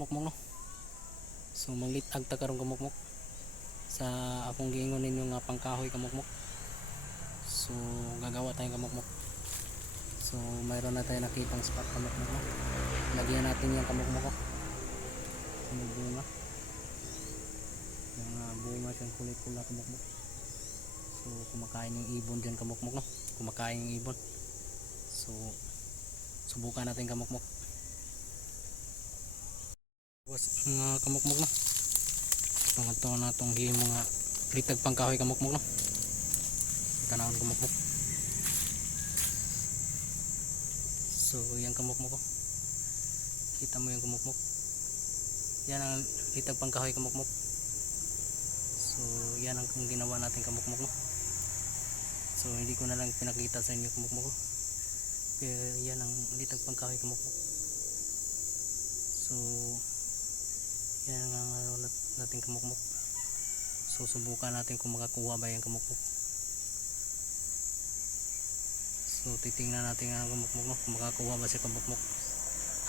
kamukmok no. So manglitag ta karon kamukmok sa akong giingon ninyo nga pangkahoy kamukmok. So gagawa tayong kamukmok. So mayroon na tayo nakitang spot kamukmok no. Lagyan natin yung kamukmok ko. Yung bunga. Yung bunga siyang kulay pula kamukmok. So kumakain yung ibon dyan kamukmok no. Kumakain yung ibon. So subukan natin kamukmok. Mga kamukmok no. Ito na itong himo nga litag pangkahoy kamukmok no. Tanawon kamukmok. So yan kamukmok ko. Kita mo yung kamukmok. Yan ang litag pangkahoy kamukmok. So yan ang ginawa natin kamukmok no. So hindi ko na lang pinakita sa inyo kamukmok ko. Pero yan ang litag pangkahoy kamukmok. So yan ang natin kamukmok. So subukan natin kung makakuha ba yung kamukmok. So titingnan natin ang kamukmok no, kung makakuha ba si kamukmok.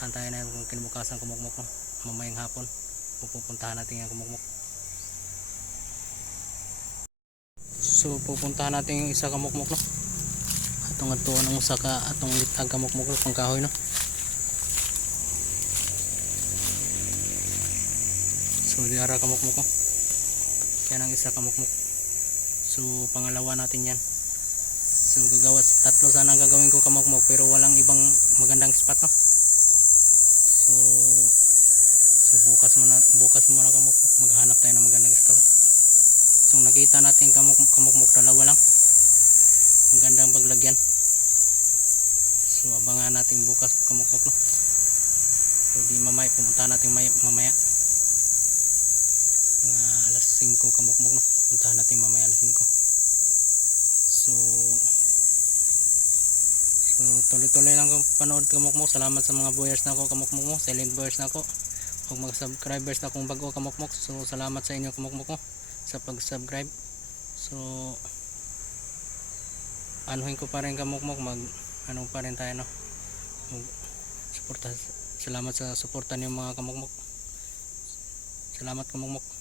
Hantayin natin kung kinabukasan kamukmok no. Mamayang hapon pupuntahan natin yung kamukmok. So pupuntahan natin yung isa kamukmok no. Atong atuan ng usa ka atong litag kamukmok no, pangkahoy no. So diara kamukmok no. Yan ang isa kamukmok. So pangalawa natin yan. So gagawa tatlo sana ang gagawin ko kamukmok pero walang ibang magandang spot no. So bukas muna kamukmok maghanap tayo ng magandang spot. So nakita natin kamukmok dalawa lang. Magandang paglagyan. So abangan natin bukas kamukmok no. So di mamaya pumuntahan natin mamaya. Alas 5 kamukmok no. Puntahan natin mamaya alas 5. So tuloy-tuloy lang kung panood kamukmok. Salamat sa mga viewers na ako kamukmok mo, silent viewers na ako, ug mga subscribers na akong bago kamukmok. So salamat sa inyo kamukmok ko sa pag-subscribe. So anuhin ko pa rin kamukmok, ano pa rin tayo no. Suporta. Salamat sa suporta niyo mga kamukmok. Salamat kamukmok.